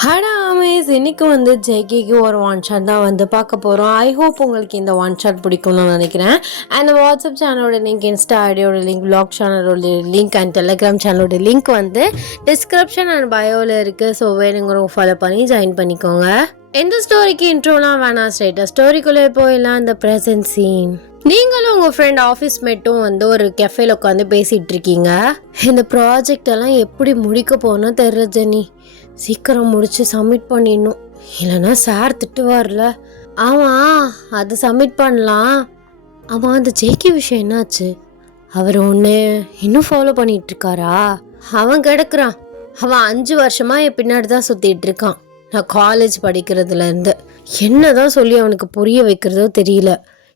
Hello Amaze, இன்னைக்கு ஜேகேக்கு ஒரு one shot தான் பார்க்க போகிறோம். ஐ ஹோப் உங்களுக்கு இந்த ஒன் ஷாட் பிடிக்கும்னு நான் நினைக்கிறேன். அண்ட் வாட்ஸ்அப் சேனலோட லிங்க், இன்ஸ்டா ஐடியோட லிங்க், பிளாக் சேனலோட லிங்க் அண்ட் டெலிகிராம் சேனலோட லிங்க் டிஸ்கிரிப்ஷன் அண்ட் பயோவில் இருக்குது. ஸோ வேணுங்கிறவங்க ஃபாலோ பண்ணி ஜாயின் பண்ணிக்கோங்க. எந்த ஸ்டோரிக்கு இன்ட்ரோலாம் வேணாம், ஸ்ட்ரைட்டாக ஸ்டோரிக்குள்ளே போயிடலாம். இந்த ப்ரெசன்ட் சீன். நீங்களும் உங்கள் ஃப்ரெண்ட் ஆஃபீஸ் மேட்டும் ஒரு கெஃபேல உட்காந்து பேசிகிட்டு இருக்கீங்க. இந்த ப்ராஜெக்ட் எல்லாம் எப்படி முடிக்க போகணும் தெரியல ஜெனி. சீக்கிரம் முடிச்சு சப்மிட் பண்ணிடணும், இல்லைன்னா சார் திட்டுவார்ல. ஆமாம், அது சப்மிட் பண்ணலாம். ஆமாம், அந்த ஜேகே விஷயம் என்னாச்சு? அவர் ஒன்று இன்னும் ஃபாலோ பண்ணிட்டு இருக்காரா? அவன் கிடக்குறான். அவன் 5 வருஷமா என் பின்னாடி தான் சுற்றிட்டு இருக்கான். நான் காலேஜ் படிக்கிறதுலேருந்து என்னதான் சொல்லி அவனுக்கு புரிய வைக்கிறதோ தெரியல.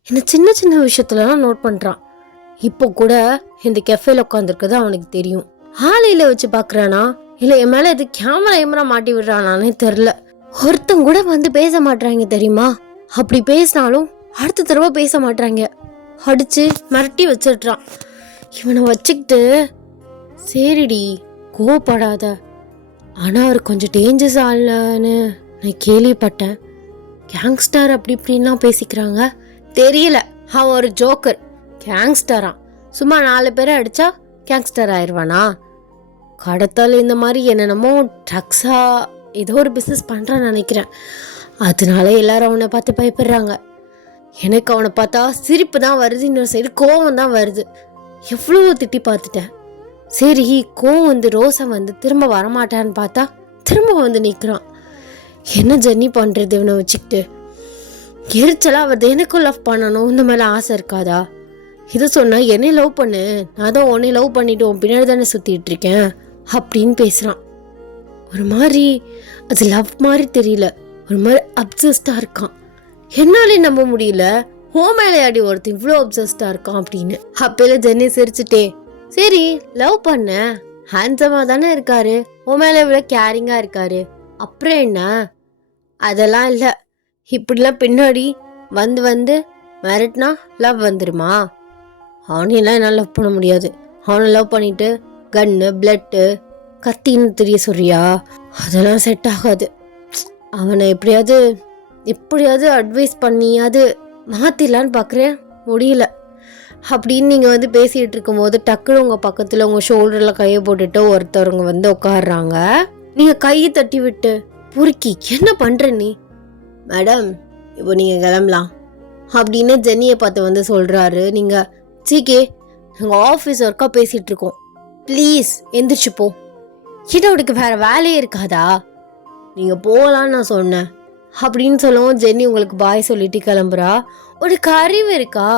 என்ன சின்ன சின்ன விஷயத்துலலாம் நோட் பண்ணுறான். இப்போ கூட இந்த கெஃபேல உட்காந்துருக்குது அவனுக்கு தெரியும். ஆலையில வச்சு பார்க்குறானா, இல்லை என் மேலே இது கேமரா மாட்டி விடுறானானே தெரில. ஒருத்தங்க கூட பேச மாட்டாங்க தெரியுமா? அப்படி பேசினாலும் அடுத்த தடவை பேச மாட்டாங்க. அடிச்சு மிரட்டி வச்சிடுறான். இவனை வச்சுக்கிட்டு சரிடி கோவப்படாத, ஆனால் அவர் கொஞ்சம் டேஞ்சர்ஸ் ஆகலன்னு நான் கேள்விப்பட்டேன். கேங்ஸ்டர் அப்படி இப்படின்லாம் பேசிக்கிறாங்க. தெரியல, அவன் ஒரு ஜோக்கர். கேங்ஸ்டரா? சும்மா 4 பேரை அடிச்சா கேங்ஸ்டர் ஆயிடுவானா? கடத்தல் இந்த மாதிரி என்னென்னமோ ட்ரக்ஸா ஏதோ ஒரு பிஸ்னஸ் பண்ணுறான்னு நினைக்கிறேன். அதனால எல்லாரும் அவனை பார்த்து பயப்படுறாங்க. எனக்கு அவனை பார்த்தா சிரிப்பு தான் வருது, இன்னொரு சைடு கோவம் தான் வருது. எவ்வளோ திட்டி பார்த்துட்டேன். சரி, கோவம் ரோசம் திரும்ப வரமாட்டான்னு பார்த்தா திரும்ப நிற்கிறான். என்ன ஜெர்னி பண்ணுறது இவனை வச்சுக்கிட்டு? எரிச்சலாக வருது. எனக்கும் லவ் பண்ணணும், இந்த மேலே ஆசை இருக்காதா? இதை சொன்னால் என்னை லவ் பண்ணு, நான் தான் உன்னை லவ் பண்ணிட்டு உன் பின்னாடி தானே சுற்றிட்டு இருக்கேன் அப்படின்னு பேசுகிறான். ஒரு மாதிரி அது லவ் மாதிரி தெரியல, ஒரு மாதிரி அப்சஸ்டாக இருக்கான். என்னாலே நம்ப முடியல, ஓ மேலே ஆடி ஒருத்தன் இவ்வளோ அப்சஸ்டாக இருக்கான் அப்படின்னு. அப்பையில ஜென்னி சிரிச்சுட்டே, சரி லவ் பண்ண, ஹேண்ட்ஸமாக தானே இருக்காரு, ஓ மேலே இவ்வளோ கேரிங்காக இருக்காரு, அப்புறம் என்ன? அதெல்லாம் இல்லை, இப்படிலாம் பின்னாடி வந்து மிரட்டினா லவ் வந்துருமா? அவனையெல்லாம் என்னால் லவ் பண்ண முடியாது. அவனை லவ் பண்ணிட்டு கன்னு பிளட்டு கத்தின்னு தெரிய சொல்றியா? அதெல்லாம் செட் ஆகாது. அவனை எப்படியாவது அட்வைஸ் பண்ணியாவது மாற்றிடலான்னு பார்க்குறேன், முடியல. அப்படின்னு நீங்கள் பேசிகிட்டு இருக்கும்போது டக்குனு உங்கள் பக்கத்தில் உங்கள் ஷோல்டரில் கையை போட்டுட்டு ஒருத்தவங்க உட்காடுறாங்க. நீங்கள் கையை தட்டி விட்டு, புருக்கி என்ன பண்ணுற நீ? மேடம், இப்போ நீங்கள் கிளம்பலாம் அப்படின்னு ஜென்னியை பார்த்து சொல்கிறாரு. நீங்கள் சீக்கே, நாங்கள் ஆஃபீஸ் ஒர்க்காக பேசிகிட்டு இருக்கோம், ப்ளீஸ் எந்திரிச்சு போ. கிட்ட உனக்கு வேறு வேலையே இருக்காதா? நீங்கள் போகலான்னு நான் சொன்னேன் அப்படின்னு சொல்லவும் ஜென்னி உங்களுக்கு பாய் சொல்லிட்டு கிளம்புறா. உனக்கு அறிவு இருக்கா?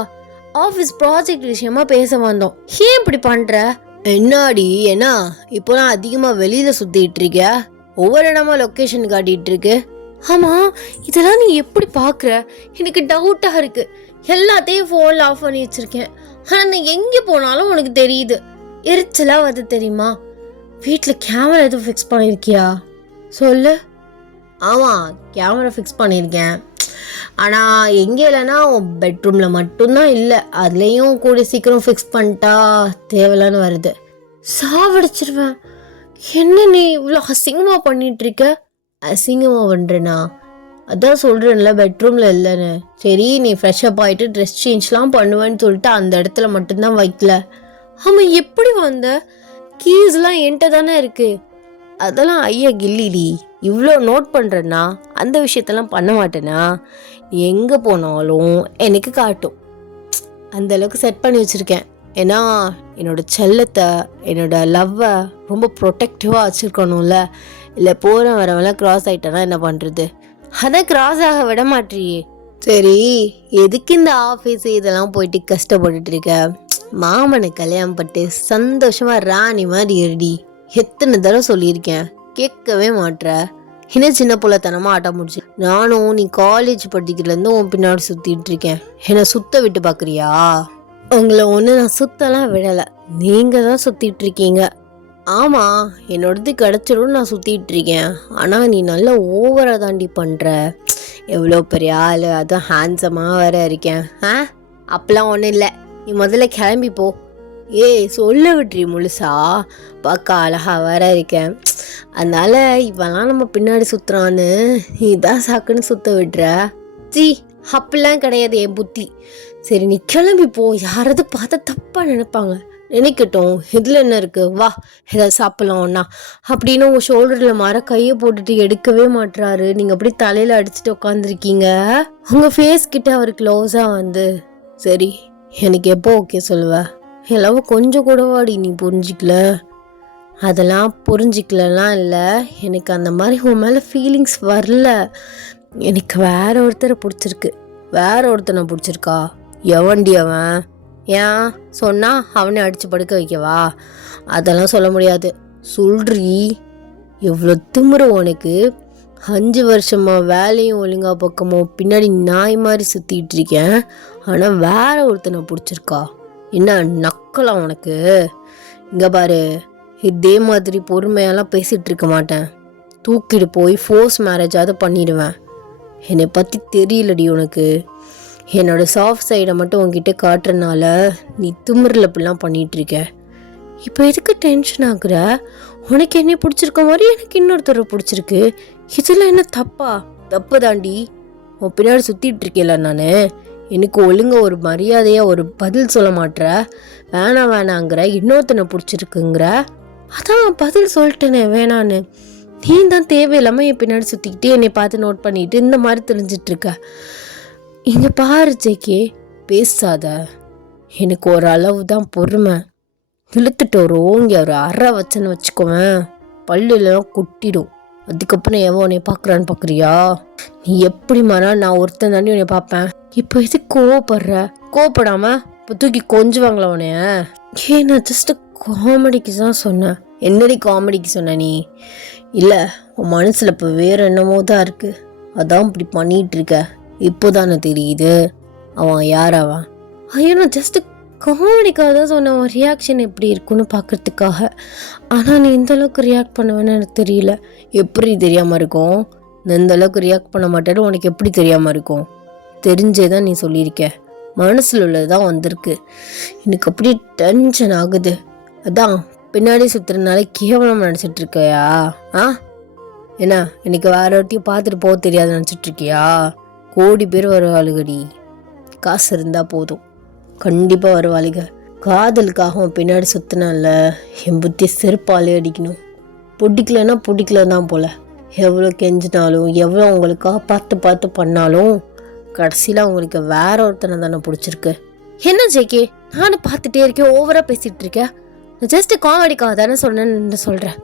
ஆஃபீஸ் ப்ராஜெக்ட் விஷயமா பேச வந்தோம், ஏன் இப்படி பண்ணுற? என்னாடி, ஏன்னா இப்போலாம் அதிகமாக வெளியில் சுற்றிட்டு இருக்க, ஒவ்வொரு இடமா லொக்கேஷன் காட்டிகிட்டு இருக்கு. ஆமாம், இதெல்லாம் நீ எப்படி பார்க்குற? எனக்கு டவுட்டாக இருக்குது. எல்லாத்தையும் ஃபோனில் ஆஃப் பண்ணி வச்சுருக்கேன், ஆனால் நான் எங்கே போனாலும் உனக்கு தெரியுது. எரிச்சலாக வருது தெரியுமா? வீட்டில் கேமரா எதுவும் ஃபிக்ஸ் பண்ணியிருக்கியா? சொல்லு. ஆமாம், கேமரா ஃபிக்ஸ் பண்ணியிருக்கேன், ஆனால் எங்கே இல்லைன்னா பெட்ரூமில் மட்டும்தான் இல்லை. அதுலேயும் கூடி சீக்கிரம் ஃபிக்ஸ் பண்ணிட்டா தேவையில்லான்னு வருது. சாவடிச்சிருவேன். என்ன நீ இவ்வளோ அசிங்கமாக பண்ணிகிட்ருக்க? அசிங்கமாக பண்ணுறேண்ணா? அதான் சொல்கிறேன்ல பெட்ரூமில் இல்லைன்னு. சரி, நீ ஃப்ரெஷ்அப் ஆகிட்டு ட்ரெஸ் சேஞ்ச்லாம் பண்ணுவேன்னு சொல்லிட்டு அந்த இடத்துல மட்டும்தான் வைக்கல. ஆமாம், எப்படி வந்த? கீஸ்லாம் என்கிட்ட தானே இருக்குது. அதெல்லாம் ஐயா கில்லிடி, இவ்வளோ நோட் பண்ணுறேன்னா அந்த விஷயத்தெல்லாம் பண்ண மாட்டேனா? எங்கே போனாலும் எனக்கு காட்டும். அந்தளவுக்கு செட் பண்ணி வச்சுருக்கேன். ஏன்னா என்னோடய செல்லத்தை, என்னோடய லவ்வை ரொம்ப ப்ரொடெக்டிவாக வச்சுருக்கணும்ல. இல்லை போகிற வரவெல்லாம் கிராஸ் ஆகிட்டேன்னா என்ன பண்ணுறது? அதான் கிராஸ் ஆக விட மாட்டியே. சரி, எதுக்கு இந்த ஆஃபீஸு இதெல்லாம் போயிட்டு கஷ்டப்பட்டுட்டு இருக்க? மாமனை கல்யாணம் பட்டு சந்தோஷமாக ராணி மாதிரி இருடி. எத்தனை தடவை சொல்லியிருக்கேன், கேட்கவே மாட்ற. இன்னும் சின்ன பிள்ளைத்தனமாக ஆட்ட முடிச்சு. நானும் நீ காலேஜ் படிக்கிறதுலேருந்து உன் பின்னாடி சுற்றிட்டு இருக்கேன். என்னை சுத்த விட்டு பார்க்குறியா? உங்களை ஒன்று நான் சுத்தலாம் விடலை, நீங்கள் தான் சுற்றிட்டு இருக்கீங்க. ஆமாம், என்னோடது கிடச்சிடும் நான் சுற்றிட்டு இருக்கேன். ஆனால் நீ நல்லா ஓவராக தாண்டி பண்ணுற. எவ்வளோ பெரிய ஆள், அதுவும் ஹேண்ட்ஸமாக வேற இருக்கேன். அப்பெல்லாம் ஒன்றும் இல்லை, நீ முதல்ல கிளம்பி போ. ஏய் சொல்ல விட்றி முழுசா, பார்க்க அழகா வேற இருக்கேன். அதனால இவெல்லாம் நம்ம பின்னாடி சுற்றுறான்னு இதான் சாக்குன்னு சுற்ற விடுற. ஜி அப்படிலாம் கிடையாது என் புத்தி. சரி நீ கிளம்பி போ, யாராவது பார்த்தா தப்பாக நினைப்பாங்க. நினைக்கட்டும், இதில் என்ன இருக்குது, வா ஏதாவது சாப்பிட்லாம் ஒன்றா அப்படின்னு உங்கள் ஷோல்டரில் மர கையை போட்டுட்டு எடுக்கவே மாட்டுறாரு. நீங்கள் அப்படியே தலையில் அடிச்சுட்டு உட்காந்துருக்கீங்க. உங்கள் ஃபேஸ் கிட்ட அவர் க்ளோஸாக வந்து, சரி எனக்கு எப்போ ஓகே சொல்லுவ, எல்லாம் கொஞ்சம் கூடவாடி நீ புரிஞ்சிக்கல. அதெல்லாம் புரிஞ்சிக்கலலாம் இல்லை, எனக்கு அந்த மாதிரி உன் மேலே ஃபீலிங்ஸ் வரல. எனக்கு வேற ஒருத்தரை பிடிச்சிருக்கு. வேற ஒருத்தனை பிடிச்சிருக்கா? எவன்டி அவன்? ஏன் சொன்னா அவனை அடித்து படுக்க வைக்கவா? அதெல்லாம் சொல்ல முடியாது. சொல்றி, எவ்வளோ திமிரு உனக்கு. 5 வருஷமா வேலையும் ஒழுங்கா பக்கமோ பின்னாடி நாய் மாதிரி சுற்றிட்டு இருக்கேன். ஆனால் வேற ஒருத்தனை பிடிச்சிருக்கா? என்ன நக்கலாம் உனக்கு? இங்கே பாரு, இதே மாதிரி பொறுமையெல்லாம் பேசிகிட்டு இருக்க மாட்டேன். தூக்கிட்டு போய் ஃபோர்ஸ் மேரேஜாவது பண்ணிடுவேன். என்னை பற்றி தெரியலடி உனக்கு. என்னோட சாஃப்ட் சைடை மட்டும் உங்ககிட்ட காட்டுறனால நீ திமிரில் இப்படிலாம் பண்ணிகிட்ருக்க. இப்போ எதுக்கு டென்ஷன் ஆகுற? உனக்கு என்னை பிடிச்சிருக்க மாதிரி எனக்கு இன்னொருத்தரை பிடிச்சிருக்கு. இதில் என்ன தப்பா? தப்பு தாண்டி. உன் பின்னாடி சுற்றிட்டு இருக்கேல நான். எனக்கு ஒழுங்க ஒரு மரியாதையாக ஒரு பதில் சொல்ல மாட்டேற. வேணாங்கிற, இன்னொருத்தனை பிடிச்சிருக்குங்கிற. அதான் பதில் சொல்லிட்டேனே வேணான்னு. நீ தான் தேவையில்லாமல் என் பின்னாடி சுற்றிக்கிட்டே என்னை பார்த்து நோட் பண்ணிட்டு இந்த மாதிரி தெரிஞ்சிட்ருக்க. இங்கே பாரு ஜேகே, பேசாத. எனக்கு ஒரு அளவு தான் பொறுமை. இழுத்துட்டு இங்கே ஒரு அரை வச்சேன்னு வச்சுக்கோவேன், பல்லுலாம் குட்டிடும். அதுக்கப்புறம் எவன் உன்னை பார்க்குறான்னு பார்க்குறியா? நீ எப்படி மாறா, நான் ஒருத்தன் தாண்டி உன்னை பார்ப்பேன். இப்போ எது கோவப்படுற? கோவப்படாமல் இப்போ தூக்கி கொஞ்சுவாங்களா உன்னைய? நான் ஜஸ்ட்டு காமெடிக்கு தான் சொன்னேன். என்னடி காமெடிக்கு சொன்ன நீ? இல்லை, உன் மனசில் இப்போ வேறு என்னமோ தான் இருக்குது. அதான் இப்படி பண்ணிகிட்ருக்க. இப்போதானே தெரியுது அவன் யார் அவன். ஐயோ நான் ஜஸ்ட்டு காமெடிக்காக தான் சொன்னேன். அவன் ரியாக்ஷன் எப்படி இருக்குன்னு பார்க்குறதுக்காக. ஆனால் நீ இந்தளவுக்கு ரியாக்ட் பண்ணுவேன்னு எனக்கு தெரியல. எப்படி தெரியாமல் இருக்கும்? நான் இந்தளவுக்கு ரியாக்ட் பண்ண மாட்டேன்னு உனக்கு எப்படி தெரியாமல் இருக்கும்? தெரிஞ்சே தான் நீ சொல்லியிருக்க. மனசில் உள்ளது தான் வந்திருக்கு. எனக்கு அப்படியே டென்ஷன் ஆகுது. அதான் பின்னாடி சுற்றுறதுனால கேவலம் நினச்சிட்ருக்கையா? என்ன எனக்கு வேற ஒருத்தையும் பார்த்துட்டு போக தெரியாது நினச்சிட்ருக்கியா? கோடி பேர் வருவாளுகடி. காசு இருந்தால் போதும், கண்டிப்பாக வருவாளுக. காதலுக்காக பின்னாடி சுற்றினால என் புத்தி செருப்பாலே அடிக்கணும். பிடிக்கலன்னா பிடிக்கல தான் போல். எவ்வளோ கெஞ்சினாலும் எவ்வளோ உங்களுக்காக பார்த்து பண்ணாலும் கடைசியில் உங்களுக்கு வேற ஒருத்தனை தானே பிடிச்சிருக்கு. என்ன ஜேகே, நானும் பார்த்துட்டே இருக்கேன், ஓவராக பேசிகிட்டு இருக்கேன். ஜஸ்ட் காமெடிக்காக தானே சொன்னேன்னு சொல்கிறேன்.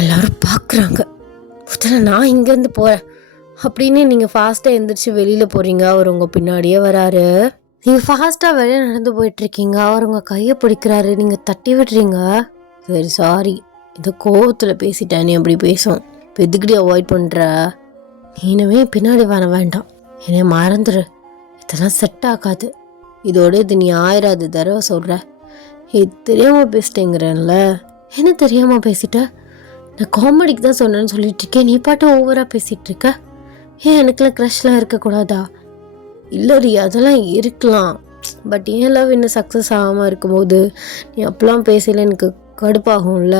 எல்லோரும் பார்க்குறாங்க. முதல்ல நான் இங்கேருந்து போகிறேன் அப்படின்னு நீங்கள் ஃபாஸ்ட்டாக எழுந்திரிச்சு வெளியில் போகிறீங்க. அவர் உங்கள் பின்னாடியே வராரு. நீங்கள் ஃபாஸ்ட்டாக வெளியே நடந்து போயிட்டுருக்கீங்க. அவர் உங்கள் கையை பிடிக்கிறாரு. நீங்கள் தட்டி விடுறீங்க. சரி சாரி, இந்த கோவத்தில் பேசிட்டேன். நீ அப்படி பேசும் இப்போ எதுக்கிட்டே அவாய்ட் பண்ணுற? இனிமே பின்னாடி வர வேண்டாம், என்னை மறந்துடு. இதெல்லாம் செட் ஆகாது. இதோட இது நீ 1000வது தடவை சொல்கிற. இது தெரியாமல் பேசிட்டேங்கிறேன்ல. என்ன தெரியாமல் பேசிட்ட? நான் காமெடிக்கு தான் சொன்னேன்னு சொல்லிட்டுருக்கேன். நீ பாட்டு ஓவராக பேசிகிட்ருக்க. ஏன் எனக்குலாம் க்ரஷ்லாம் இருக்கக்கூடாதா? இல்லடி, அதெல்லாம் இருக்கலாம். பட் ஏன் லவ் இன்னும் சக்ஸஸ் ஆகாமல் இருக்கும்போது நீ அப்பெல்லாம் பேசல எனக்கு கடுப்பாகும்ல.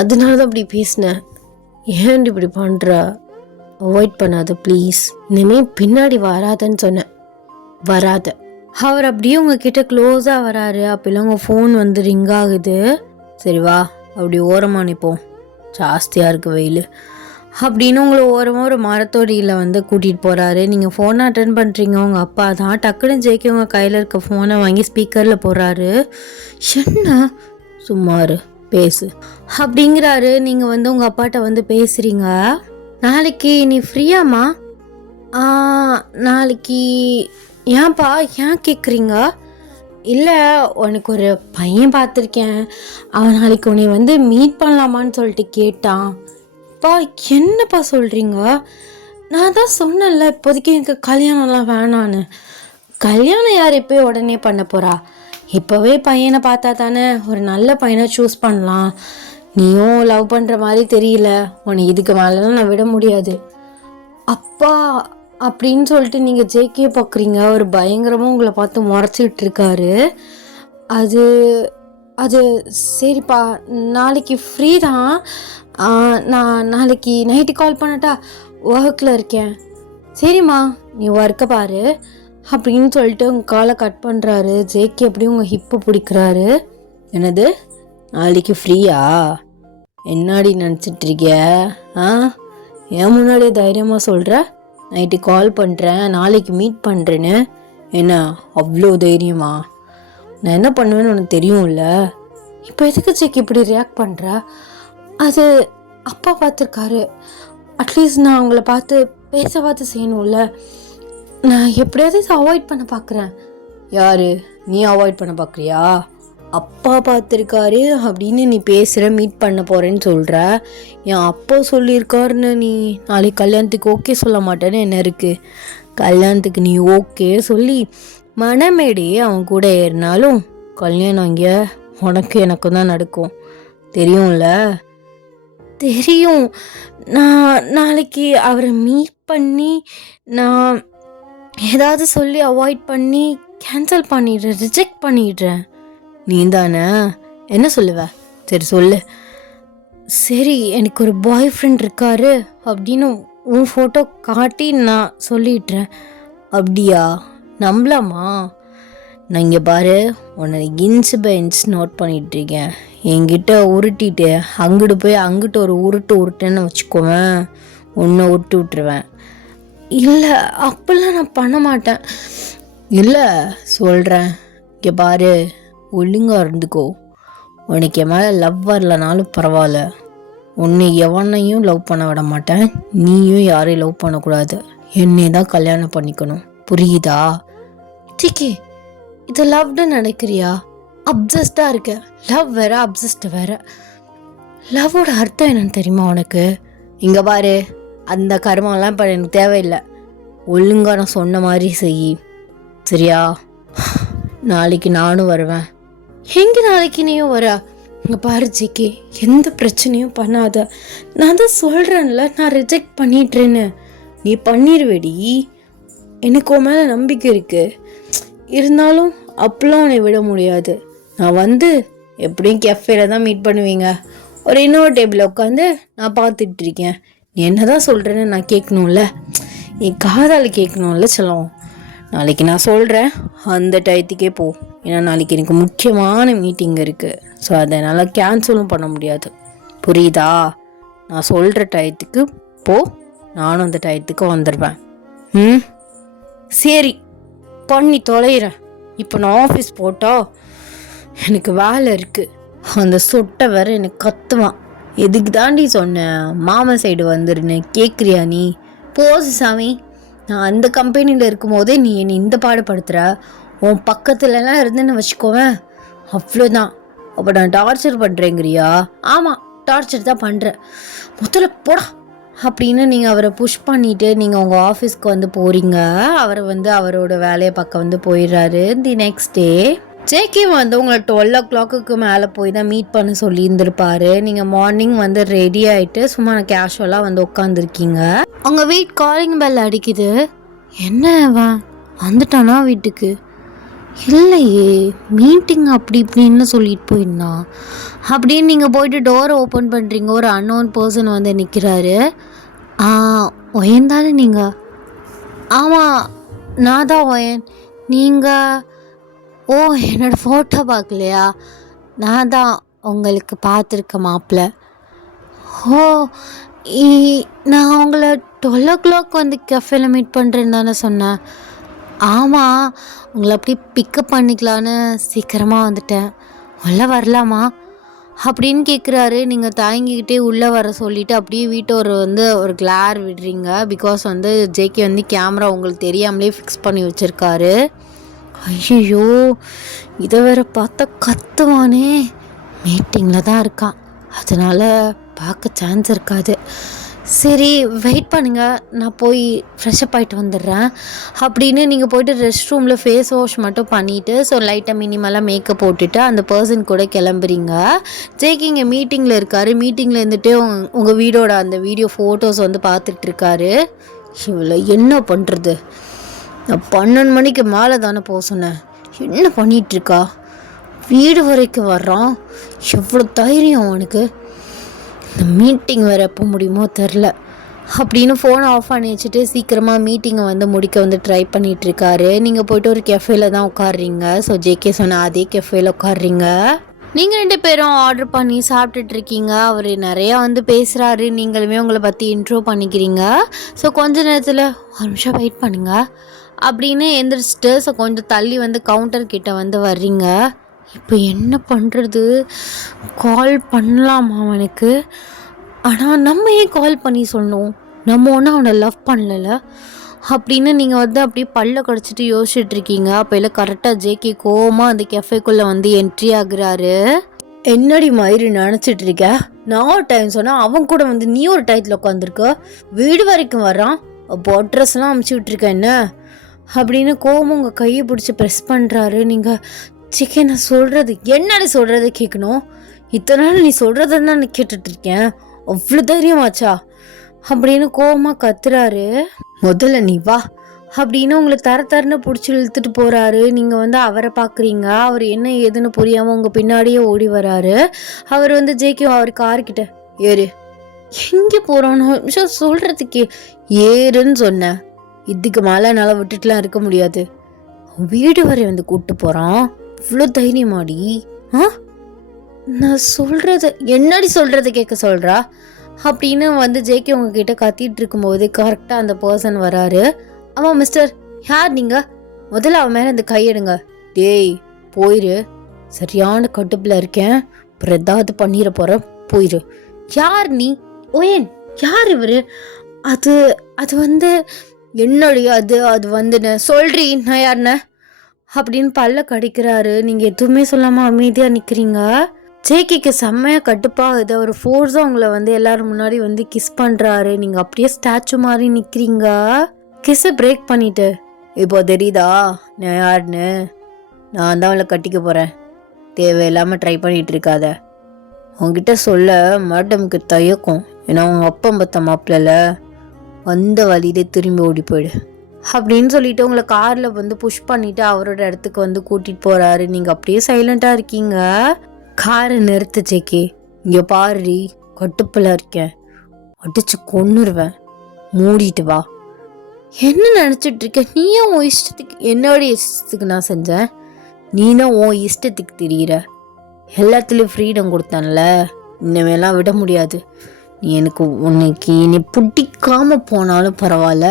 அதனால தான் அப்படி பேசினேன். ஏன் இப்படி பண்ணுற? அவாய்ட் பண்ணாத ப்ளீஸ். இனிமேல் பின்னாடி வராதன்னு சொன்னேன், வராத. அவர் அப்படியே உங்ககிட்ட க்ளோஸாக வராரு. அப்போல்லாம் உங்கள் ஃபோன் வந்து ரிங் ஆகுது. சரி வா, அப்படி ஓரமாக நிற்போம், ஜாஸ்தியாக இருக்குது வெயில் அப்படின்னு உங்களை ஓரமாக ஒரு மரத்தோடியில் வந்து கூட்டிகிட்டு போகிறாரு. நீங்கள் ஃபோனை அட்டன் பண்ணுறீங்க. உங்கள் அப்பா தான் டக்குன்னு ஜெயிக்க உங்கள் கையில் இருக்க ஃபோனை வாங்கி ஸ்பீக்கரில் போடுறாரு. என்ன சும்மாரு பேசு அப்படிங்கிறாரு. நீங்கள் வந்து உங்கள் அப்பாட்ட வந்து பேசுகிறீங்க. நாளைக்கு நீ ஃப்ரீயாம்மா? நாளைக்கு ஏன்ப்பா, ஏன் கேட்குறீங்க? இல்லை, உனக்கு ஒரு பையன் பார்த்துருக்கேன், அவன் நாளைக்கு உன்னை வந்து மீட் பண்ணலாமான்னு சொல்லிட்டு கேட்டான். அப்பா என்னப்பா சொல்கிறீங்க? நான் தான் சொன்னேன்ல இப்போதைக்கு எனக்கு கல்யாணம்லாம் வேணான்னு. கல்யாணம் யார் இப்போ உடனே பண்ண போகிறா? இப்போவே பையனை பார்த்தா தானே ஒரு நல்ல பையனை சூஸ் பண்ணலாம். நீயும் லவ் பண்ணுற மாதிரி தெரியல, உன்னை இதுக்கு மேலாம் நான் விட முடியாது. அப்பா அப்படின்னு சொல்லிட்டு நீங்கள் ஜேகே பார்க்குறீங்க. அவர் பயங்கரமாக உங்களை பார்த்து முறைச்சிக்கிட்டு இருக்காரு. அது சரிப்பா, நாளைக்கு ஃப்ரீ தான். நான் நாளைக்கு நைட்டு கால் பண்ணட்டா, ஒர்க்கில் இருக்கேன். சரிம்மா, நீ ஒர்க்கை பாரு அப்படின்னு சொல்லிட்டு உங்கள் காலை கட் பண்ணுறாரு. ஜேகே எப்படியும் உங்கள் ஹிப்பு பிடிக்கிறாரு. என்னது, நாளைக்கு ஃப்ரீயா? என்னாடி நினச்சிட்ருக்க? ஏன் முன்னாடியே தைரியமாக சொல்கிற நைட்டு கால் பண்ணுறேன், நாளைக்கு மீட் பண்ணுறேன்னு? என்ன அவ்வளோ தைரியமா? நான் என்ன பண்ணுவேன்னு உனக்கு தெரியும்ல. இப்போ எதுக்கு ஜேகே இப்படி ரியாக்ட் பண்ணுற? அது அப்பா பார்த்துருக்காரு. அட்லீஸ்ட் நான் அவங்கள பார்த்து பார்த்து செய்யணும்ல. நான் எப்படியாவது இதை அவாய்ட் பண்ண பார்க்குறேன். யார்? நீ அவாய்ட் பண்ண பார்க்குறியா? அப்பா பார்த்துருக்காரு அப்படின்னு நீ பேசுகிற, மீட் பண்ண போகிறேன்னு சொல்கிற. என் அப்பா சொல்லியிருக்காருன்னு நீ நாளைக்கு கல்யாணத்துக்கு ஓகே சொல்ல மாட்டேன்னு என்ன இருக்குது? கல்யாணத்துக்கு நீ ஓகே சொல்லி மனமேடி அவன் கூட ஏறினாலும் கல்யாணம் இங்கே உனக்கு எனக்கும் தான் நடக்கும். தெரியும்ல? தெரியும். நான் நாளைக்கு அவரை மீட் பண்ணி நான் ஏதாவது சொல்லி அவாய்ட் பண்ணி கேன்சல் பண்ணிடுறேன், ரிஜெக்ட் பண்ணிடுறேன். நீ தானே? என்ன சொல்லுவ? சரி சொல்லு. சரி, எனக்கு ஒரு பாய் ஃப்ரெண்ட் இருக்காரு அப்படின்னு உன் ஃபோட்டோ காட்டி நான் சொல்லிடுறேன். அப்படியா? நம்பலாமா? நான் இங்கே பாரு, உன்னை இன்ச் பை இன்ச் நோட் பண்ணிகிட்ருக்கேன். என்கிட்ட உருட்டிட்டு அங்கிட்டு போய் அங்கிட்ட ஒரு உருட்டுன்னு வச்சுக்கோவேன், உன்னை விட்டுருவேன். இல்லை, அப்பெல்லாம் நான் பண்ண மாட்டேன். இல்லை சொல்கிறேன், இங்கே பாரு, ஒழுங்காக இருந்துக்கோ. உனக்கு என் மேலே லவ் வரலனாலும் பரவாயில்ல, உன்னை எவனையும் லவ் பண்ண விட மாட்டேன், நீயும் யாரையும் லவ் பண்ணக்கூடாது. என்னை தான் கல்யாணம் பண்ணிக்கணும், புரியுதா? டிக்கே, இது லவ்னு நினைக்கிறியா? அப்சஸ்டாக இருக்க. லவ் வேற, அப்சஸ்ட் வேற. லவ்வோட அர்த்தம் என்னன்னு தெரியுமா உனக்கு? இங்கே பாரு, அந்த கர்மம்லாம் இப்போ எனக்கு தேவையில்லை. ஒழுங்காக நான் சொன்ன மாதிரி செய், சரியா? நாளைக்கு நானும் வருவேன். எங்கே நாளைக்கு நீயும் வர? இங்கே பாரு ஜிகே, எந்த பிரச்சனையும் பண்ணாத. நான் தான் சொல்கிறேன்ல, நான் ரிஜெக்ட் பண்ணிடுறேன்னு. நீ பண்ணிடுவேடி, எனக்கு உன் மேலே நம்பிக்கை இருக்குது. இருந்தாலும் அப்பெல்லாம் உன்னை விட முடியாது. நான் வந்து எப்படியும் கெஃபேல தான் மீட் பண்ணுவீங்க. ஒரு இன்னொரு டேபிளில் உட்காந்து நான் பார்த்துட்ருக்கேன். நீ என்ன தான் சொல்கிறேன்னு நான் கேட்கணும்ல, என் காதால் கேட்கணும்ல செல்லம். நாளைக்கு நான் சொல்கிறேன், அந்த டயத்துக்கே போ. ஏன்னா நாளைக்கு எனக்கு முக்கியமான மீட்டிங் இருக்குது. ஸோ அதை என்னால் கேன்சலும் பண்ண முடியாது, புரியுதா? நான் சொல்கிற டயத்துக்கு போ, நானும் அந்த டயத்துக்கு வந்துடுவேன். சரி, பண்ணி தொலைகிறேன். இப்போ நான் ஆஃபீஸ் போட்டா எனக்கு வேலை இருக்குது. அந்த சொட்டை வேற எனக்கு கத்துவான். எதுக்கு தாண்டி சொன்னேன் மாமா சைடு வந்துருன்னு? கேட்குறியா நீ? போசு சாமி, நான் அந்த கம்பெனியில் இருக்கும்போதே நீ என்னை இந்த பாடுபடுத்துகிற. உன் பக்கத்துலலாம் இருந்துன்னு வச்சுக்கோவேன், அவ்வளோதான். அப்போ நான் டார்ச்சர் பண்ணுறேங்கிறியா? ஆமாம், டார்ச்சர் தான் பண்ணுறேன். முதல்ல போடா அப்படின்னு நீங்கள் அவரை புஷ் பண்ணிவிட்டு நீங்கள் உங்கள் ஆஃபீஸ்க்கு வந்து போகிறீங்க. அவர் வந்து அவரோட வேலையை பார்க்க போயிடுறாரு. தி நெக்ஸ்ட் டே ஜேகே வந்து உங்களை 12 o'clock மேலே போய் தான் மீட் பண்ண சொல்லி இருந்திருப்பாரு. நீங்கள் மார்னிங் வந்து ரெடி ஆகிட்டு சும்மா கேஷுவலாக வந்து உட்காந்துருக்கீங்க. உங்கள் வீட் காலிங் பெல் அடிக்குது. என்ன வந்துட்டானா வீட்டுக்கு? இல்லையே, மீட்டிங் அப்படி இப்படின்னு சொல்லிட்டு போயிருந்தான் அப்படின்னு நீங்கள் போயிட்டு டோரை ஓப்பன் பண்ணுறீங்க. ஒரு அன்னோன் பர்சன் வந்து நிற்கிறாரு. ஒயன் தானே நீங்கள்? ஆமாம், நான் தான் ஒயன். நீங்கள்? ஓ, என்னோடய ஃபோட்டோ பார்க்கலையா? நான் தான் உங்களுக்கு பார்த்துருக்க மாப்பிள்ளை. ஓ, நான் உங்களை 12 o'clock வந்து கஃபேல மீட் பண்ணுறேன்னு தானே சொன்னேன். ஆமாம், உங்களை அப்படி பிக்கப் பண்ணிக்கலான்னு சீக்கிரமாக வந்துட்டேன். உள்ளே வரலாமா அப்படின்னு கேட்குறாரு. நீங்கள் தயங்கிக்கிட்டே உள்ளே வர சொல்லிவிட்டு அப்படியே வீட்டோர் வந்து ஒரு கிளார் விடுறீங்க. பிகாஸ் வந்து ஜேகே வந்து கேமரா உங்களுக்கு தெரியாமலே ஃபிக்ஸ் பண்ணி வச்சுருக்காரு. ஐயோ, இதை வேற பார்த்தா கத்துவானே. மீட்டிங்கில் தான் இருக்கான், அதனால் பார்க்க சான்ஸ் இருக்காது. சரி வெயிட் பண்ணுங்கள், நான் போய் ஃப்ரெஷ்அப் ஆகிட்டு வந்துடுறேன் அப்படின்னு நீங்கள் போய்ட்டு ரெஸ்ட் ரூமில் ஃபேஸ் வாஷ் மட்டும் பண்ணிவிட்டு ஸோ லைட்டாக மினிமலாக மேக்கப் போட்டுட்டு அந்த பர்சன் கூட கிளம்புறீங்க. ஜேகே இங்கே மீட்டிங்கில் இருக்கார். மீட்டிங்கில் இருந்துட்டு உங்கள் வீடோட அந்த வீடியோ ஃபோட்டோஸ் வந்து பார்த்துட்ருக்காரு. இவ்வளோ என்ன பண்ணுறது? நான் 12 மணிக்கு மேலே தானே போக சொன்னேன், என்ன பண்ணிகிட்ருக்கா? வீடு வரைக்கும் வர்றான், எவ்வளோ தைரியம் அவனுக்கு. இந்த மீட்டிங் வேறு எப்போ முடியுமோ தெரில அப்படின்னு ஃபோனை ஆஃப் பண்ணி வச்சுட்டு சீக்கிரமாக மீட்டிங்கை வந்து முடிக்க வந்து ட்ரை பண்ணிகிட்ருக்காரு. நீங்கள் போய்ட்டு ஒரு கெஃபேல தான் உட்காடுறீங்க. ஸோ ஜேகே சொன்ன அதே கெஃபேல உட்காடுறீங்க. நீங்கள் 2 பேரும் ஆர்டர் பண்ணி சாப்பிட்டுட்ருக்கீங்க. அவர் நிறையா வந்து பேசுகிறாரு. நீங்களுமே உங்களை பற்றி இன்ட்ரோ பண்ணிக்கிறீங்க. ஸோ கொஞ்ச நேரத்தில் ஒரு நிமிஷம் வெயிட் பண்ணுங்க அப்படின்னு எந்திரிச்சிட்டு ஸோ கொஞ்சம் தள்ளி வந்து கவுண்டர் கிட்ட வந்து வர்றீங்க. இப்போ என்ன பண்ணுறது? கால் பண்ணலாமா அவனுக்கு? ஆனால் நம்ம ஏன் கால் பண்ணி சொல்லணும்? நம்ம ஒன்றும் அவனை லவ் பண்ணல அப்படின்னு நீங்கள் வந்து அப்படியே பல்ல கடிச்சிட்டு யோசிச்சுட்ருக்கீங்க. அப்போ இல்லை கரெக்டாக ஜேகே கோவமாக அந்த கெஃபேக்குள்ளே வந்து என்ட்ரி ஆகுறாரு. என்னடி மாதிரி நினச்சிட்டு இருக்க? நான் ஒரு டைம் சொன்னால் அவன் கூட வந்து நீ ஒரு டயத்தில் உட்காந்துருக்க. வீடு வரைக்கும் வரான். அப்போ அட்ரஸ்லாம் அமுச்சு விட்ருக்க என்ன அப்படின்னு கோவம் உங்கள் கையை பிடிச்சி ப்ரெஸ் பண்ணுறாரு. நீங்கள் சிக்கே நான் சொல்கிறது என்னடி சொல்கிறத கேட்கணும்? இத்தனை நாள் நீ சொல்கிறத தான் நான் கேட்டுட்ருக்கேன். அவ்வளோ தைரியமாச்சா அப்படின்னு கோவமாக கத்துறாரு. முதல்ல நீ வா அப்படின்னு உங்களை தரன்னு பிடிச்சி இழுத்துட்டு போகிறாரு. நீங்கள் வந்து அவரை பார்க்குறீங்க. அவர் என்ன ஏதுன்னு புரியாமல் உங்கள் பின்னாடியே ஓடி வராரு. அவர் வந்து ஜேகே அவர் கார்கிட்ட ஏறு. எங்கே போகிறோன்னு நிமிஷம் சொல்கிறதுக்கு ஏறுன்னு சொன்னேன். இதுக்கு மேலே என்னால் விட்டுட்டுலாம் இருக்க முடியாது. வீடு வரை வந்து கூப்பிட்டு போகிறான். இவ்வளோ தைரியமாடி? நான் சொல்கிறத என்னடி சொல்கிறத கேட்க சொல்கிறா அப்படின்னு வந்து ஜேகே உங்ககிட்ட கத்திட்டு இருக்கும்போது கரெக்டாக அந்த பர்சன் வராரு. ஆமாம் மிஸ்டர், யார் நீங்கள்? முதல்ல அவன் மேலே அந்த கையெடுங்க. டேய் போயிரு, சரியான கட்டுப்பில் இருக்கேன். அப்புறம் ஏதாவது பண்ணிட போகிறேன், போயிரு. யார் நீ? ஓயன் யார் இவர்? அது அது வந்து என்னுடைய அது வந்துன்னு சொல்றீ நான் யாருன்னு அப்படின்னு பல்ல கடிக்கிறாரு. நீங்கள் எதுவுமே சொல்லாமல் அமைதியாக நிற்கிறீங்க. ஜேகேக்கு செம்மையாக கட்டுப்பாகுது. அவர் ஃபோர்ஸாக உங்களை வந்து எல்லாரும் முன்னாடி வந்து கிஸ் பண்ணுறாரு. நீங்கள் அப்படியே ஸ்டாச்சு மாதிரி நிற்கிறீங்க. கிஸ்ஸை பிரேக் பண்ணிட்டு இப்போ தெரியுதா நான் யாருன்னு? நான் தான் அவளை கட்டிக்க போகிறேன். தேவையில்லாமல் ட்ரை பண்ணிகிட்டு இருக்காத. உங்ககிட்ட சொல்ல மேடமுக்கு தயக்கம். ஏன்னா உங்கள் அப்பா பத்த மாப்பிள்ள வந்த வழியிலே திரும்பி ஓடி போயிடு அப்படின்னு சொல்லிட்டு உங்களை காரில் வந்து புஷ் பண்ணிவிட்டு அவரோட இடத்துக்கு வந்து கூட்டிகிட்டு போகிறாரு. நீங்கள் அப்படியே சைலண்ட்டாக இருக்கீங்க. காரை நிறுத்து ஜேகே. இங்கே பாருடி, கட்டுப்பில் இருக்கேன், அடிச்சு கொன்னுருவேன், மூடிட்டு வா. என்ன நினச்சிட்டு இருக்க? நீயும் உன் இஷ்டத்துக்கு என்னோட இஷ்டத்துக்கு நான் செஞ்சேன். நீனும் உன் இஷ்டத்துக்கு தெரிகிற. எல்லாத்துலேயும் ஃப்ரீடம் கொடுத்தான்ல, இனிமேலாம் விட முடியாது. நீ எனக்கு உன்னைக்கு நீ பிடிக்காம போனாலும் பரவாயில்ல,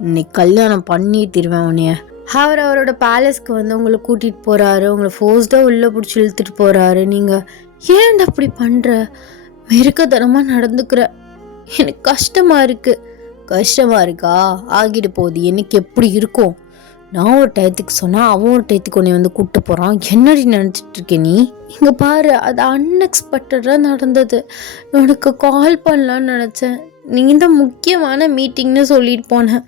இன்னைக்கு கல்யாணம் பண்ணி தருவேன் உன்னைய. அவர் அவரோட பேலஸ்க்கு வந்து உங்களை கூட்டிகிட்டு போகிறாரு. உங்களை ஃபோர்ஸ்டாக உள்ளே பிடிச்சி இழுத்துட்டு போகிறாரு. நீங்கள் ஏன்டா அப்படி பண்ணுற? மெருக்கத்தனமாக நடந்துக்கிற. எனக்கு கஷ்டமாக இருக்குது. கஷ்டமாக இருக்கா? ஆகிட்டு போகுது. எனக்கு எப்படி இருக்கும்? நான் ஒரு டயத்துக்கு சொன்னால் அவன் ஒரு டயத்துக்கு உன்னை வந்து கூப்பிட்டு போகிறான். என்னடி நினச்சிட்டு இருக்கே நீ? இங்கே பாரு, அது அன்எக்ஸ்பெக்டடாக நடந்தது. உனக்கு கால் பண்ணலான்னு நினச்சேன். நீங்கள் தான் முக்கியமான மீட்டிங்னு சொல்லிட்டு போனேன்.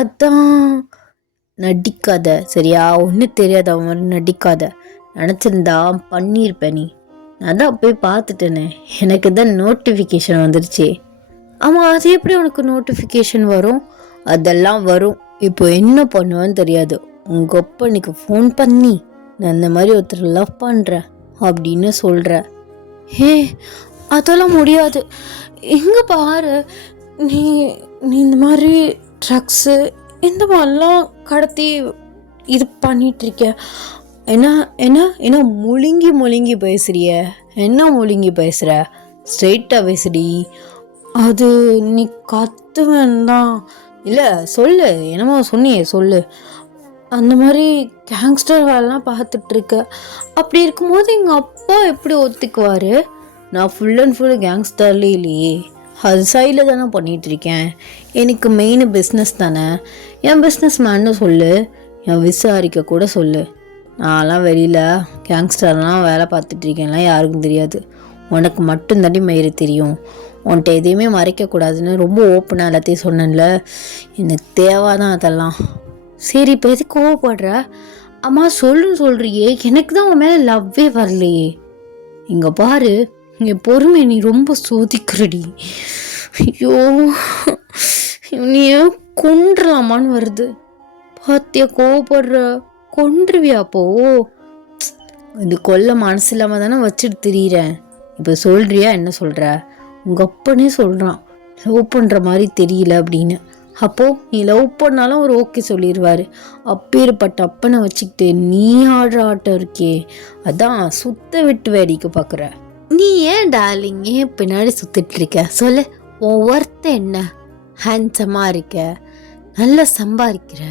அதான். நடிக்காத சரியா? ஒன்றும் தெரியாத அவன் நடிக்காத. நினச்சிருந்தா பண்ணியிருப்பேன் நீ. நான் தான் போய் பார்த்துட்டேனே, எனக்கு தான் நோட்டிஃபிகேஷன் வந்துருச்சே. ஆமாம், அது எப்படி உனக்கு நோட்டிஃபிகேஷன் வரும்? அதெல்லாம் வரும். இப்போ என்ன பண்ணுவேன்னு தெரியாது. உங்கள் அப்பனுக்கு ஃபோன் பண்ணி நான் இந்த மாதிரி ஒருத்தர் லவ் பண்ணுறேன் அப்படின்னு சொல்கிற. ஏ அதெல்லாம் முடியாது. எங்கே பாரு, நீ நீ இந்த மாதிரி ட்ரக்ஸு இந்த மாதிரிலாம் கடத்தி இது பண்ணிகிட்ருக்க. என்ன என்ன என்ன முழுங்கி பேசுறிய? என்ன முழுங்கி பேசுகிற? ஸ்ட்ரெயிட்டாக பேசுடி. அது நீ கத்துவேன் தான். இல்லை சொல்லு, என்னமோ சொன்னியே சொல்லு. அந்த மாதிரி கேங்ஸ்டர் வேலைலாம் பார்த்துட்ருக்க. அப்படி இருக்கும்போது எங்கள் அப்பா எப்படி ஒத்துக்குவார்? நான் ஃபுல் அண்ட் ஃபுல் கேங்ஸ்டர்லேயே இல்லையே, அது சைடில் தானே பண்ணிகிட்ருக்கேன். எனக்கு மெயின் பிஸ்னஸ் தானே. என் பிஸ்னஸ் மேன்னு சொல்லு, என் விசாரிக்க கூட சொல்லு. நான்லாம் வெளியில் கேங்ஸ்டர்லாம் வேலை பார்த்துட்ருக்கேன்லாம் யாருக்கும் தெரியாது. உனக்கு மட்டும்தாண்டி மயிறு தெரியும். உன்கிட்ட எதையுமே மறைக்கக்கூடாதுன்னு ரொம்ப ஓப்பனாக எல்லாத்தையும் சொன்னேன்ல. எனக்கு தேவைதான் அதெல்லாம். சரி, இப்போ எதுக்கு கோவப்படுற? அம்மா சொல்லுன்னு சொல்கிறியே, எனக்கு தான் உன் மேலே லவ்வே வரலையே. இங்கே பாரு, இங்கே பொறுமை நீ ரொம்ப சோதிக்கிறடி. ஐயோ, நீ கொன்றுலாமான்னு வருது. பாத்தியா கோவப்படுற? கொன்றுவியாப்போ? இது கொல்ல மனசு இல்லாமல் தானே வச்சுட்டு திரியிறேன். இப்போ சொல்கிறியா? என்ன சொல்கிற? உங்கள் அப்பனே சொல்கிறான் லவ் பண்ணுற மாதிரி தெரியல அப்படின்னு. அப்போது நீ லவ் பண்ணாலும் அவர் ஓகே சொல்லிடுவார். அப்பேற்பட்ட அப்பனை வச்சுக்கிட்டு நீ ஆடுற ஆட்டம் இருக்கே, அதான் சுத்த விட்டு வேடிக்கை பார்க்குற. நீ ஏன் டார்லிங் ஏன் பின்னாடி சுற்றிட்டு இருக்க சொல்லு. உன் ஒர்த்து என்ன? ஹேண்ட்ஸமாக இருக்க, நல்லா சம்பாதிக்கிற,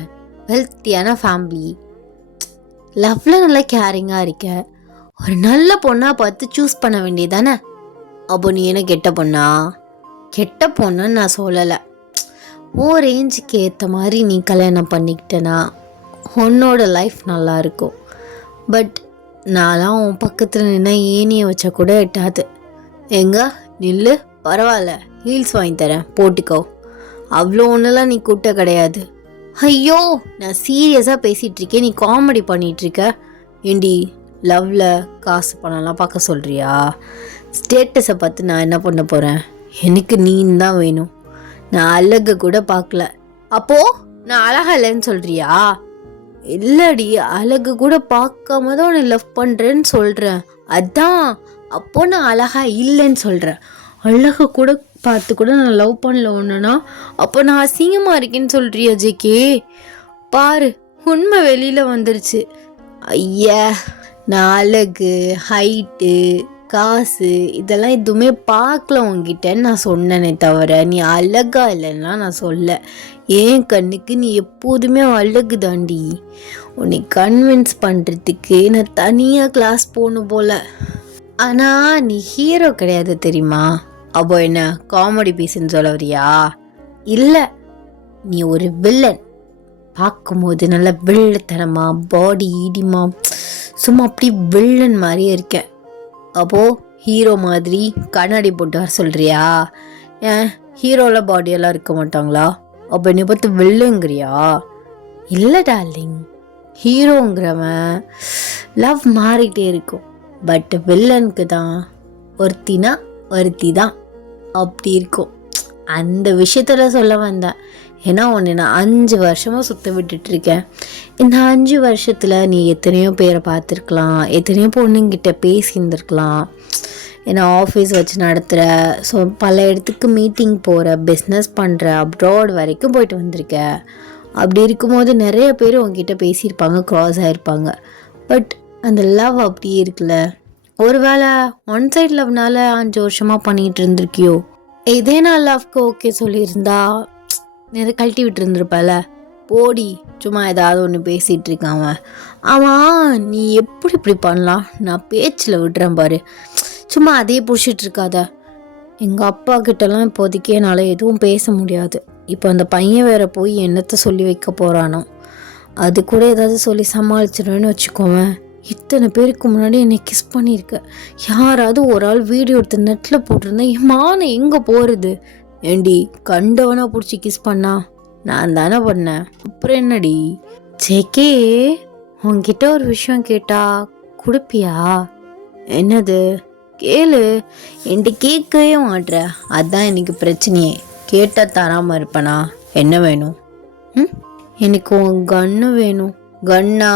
வெல்த்தியான ஃபேமிலி, லவ்வில் நல்லா கேரிங்காக இருக்க, ஒரு நல்ல பொண்ணாக பார்த்து சூஸ் பண்ண வேண்டியதானே. அப்போ நீ என்ன கெட்ட பொண்ணா? கெட்ட பொண்ணுன்னு நான் சொல்லலை. ஓ ரேஞ்சுக்கு ஏற்ற மாதிரி நீ கல்யாணம் பண்ணிக்கிட்டேன்னா உன்னோட லைஃப் நல்லாயிருக்கும். பட் நான்லாம் உன் பக்கத்தில் நின்னா ஏனியை வச்சா கூட எட்டாது. எங்க நில்லு, பரவாயில்ல ஹீல்ஸ் வாங்கி தரேன் போட்டுக்கோ. அவ்வளோ ஒன்றுலாம் நீ கூட்ட கிடையாது. ஐயோ நான் சீரியஸாக பேசிகிட்ருக்கேன், நீ காமெடி பண்ணிகிட்ருக்க. ஏண்டி லவ்வில் காசு பணம்லாம் பார்க்க சொல்கிறியா? ஸ்டேட்டஸை பார்த்து நான் என்ன பண்ண போகிறேன்? எனக்கு நீன்னு தான் வேணும். நான் அழகு கூட பார்க்கல. அப்போது நான் அழகா இல்லைன்னு சொல்கிறியா? இல்லடி, அழகு கூட பார்க்காம தான் உன்னை லவ் பண்ணுறேன்னு சொல்கிறேன். அதான் அப்போ நான் அழகா இல்லைன்னு சொல்கிறேன். அழகு கூட பார்த்து கூட நான் லவ் பண்ணல ஒன்றுனா அப்போ நான் அசிங்கமாக இருக்கேன்னு சொல்கிறியா ஜேகே? பாரு உண்மை வெளியில் வந்துருச்சு. ஐயா நான் அழகு, ஹைட்டு, காசு இதெல்லாம் எதுவுமே பார்க்கல உங்ககிட்டன்னு நான் சொன்னேனே தவிர நீ அழகா இல்லைன்னா நான் சொல்ல. ஏன் கண்ணுக்கு நீ எப்போதுமே அழகு தாண்டி. உன்னை கன்வின்ஸ் பண்ணுறதுக்கு நான் தனியாக கிளாஸ் போகணும் போல. ஆனால் நீ ஹீரோ கிடையாது தெரியுமா? அப்போ என்ன காமெடி பீஸ்ன்னு சொல்ல வரியா? இல்லை, நீ ஒரு வில்லன். பார்க்கும்போது நல்லா வில்லத்தனமா, பாடி இடிமா, சும்மா அப்படி வில்லன் மாதிரியே இருக்க. அப்போது ஹீரோ மாதிரி கண்ணாடி போட்டு வர சொல்கிறியா? ஏன் ஹீரோவில் பாடியெல்லாம் இருக்க மாட்டாங்களா? அப்போ என்னை பார்த்து வில்லுங்கிறியா? இல்லை டார்லிங், ஹீரோங்கிறவன் லவ் மாறிட்டே இருக்கும். பட் வில்லனுக்கு தான் ஒருத்தினா ஒருத்தி தான் அப்படி இருக்கும். அந்த விஷயத்தில் சொல்ல வந்தேன். ஏன்னா உன்னை நான் 5 வருஷமாக சுற்ற விட்டுட்ருக்கேன். இந்த 5 வருஷத்தில் நீ எத்தனையோ பேரை பார்த்துருக்கலாம், எத்தனையோ பொண்ணுங்கிட்ட பேசியிருந்துருக்கலாம். ஏன்னா ஆஃபீஸ் வச்சு நடத்துகிற, ஸோ பல இடத்துக்கு மீட்டிங் போகிற, பிஸ்னஸ் பண்ணுற, அப்ராட் வரைக்கும் போயிட்டு வந்திருக்க. அப்படி இருக்கும்போது நிறைய பேர் உங்ககிட்ட பேசியிருப்பாங்க, க்ராஸ் ஆகிருப்பாங்க. பட் அந்த லவ் அப்படியே இருக்குல்ல. ஒரு வேளை ஒன் சைட் லவ்னால 5 வருஷமாக பண்ணிகிட்டு இருந்திருக்கியோ? இதே நான் லவ்க்கு ஓகே சொல்லியிருந்தா நிறைய கழட்டி விட்டு இருந்திருப்பல. போடி, சும்மா ஏதாவது ஒன்று பேசிகிட்டு இருக்கான் அவன். நீ எப்படி இப்படி பண்ணலாம்? நான் பேச்சில் விடுறேன் பாரு, சும்மா அதே பிடிச்சிட்டு இருக்காத. எங்கள் அப்பா கிட்டலாம் இப்போதைக்கு என்னால் எதுவும் பேச முடியாது. இப்போ அந்த பையன் வேற போய் என்னத்தை சொல்லி வைக்க போகிறானோ, அது கூட ஏதாவது சொல்லி சமாளிச்சிடுவேன்னு வச்சுக்கோவேன். இத்தனை பேருக்கு முன்னாடி என்னை கிஸ் பண்ணியிருக்க. யாராவது ஒரு ஆள் வீடியோ எடுத்து நெட்டில் போட்டிருந்தேன், என் மானை எங்கே போகிறது? ஏண்டி கண்டவனா பிடிச்சி கிஸ் பண்ணா? நான் தானே பண்ணேன், அப்புறம் என்னடி? ஜேகே உன்கிட்ட ஒரு விஷயம் கேட்டா கொடுப்பியா? என்னது? கேளு. என்கிட்ட கேட்கவே மாட்ற, அதுதான் எனக்கு பிரச்சனையே. கேட்டால் தராமல் இருப்பேனா? என்ன வேணும்? எனக்கு உன் கன்னு வேணும். கன்னா?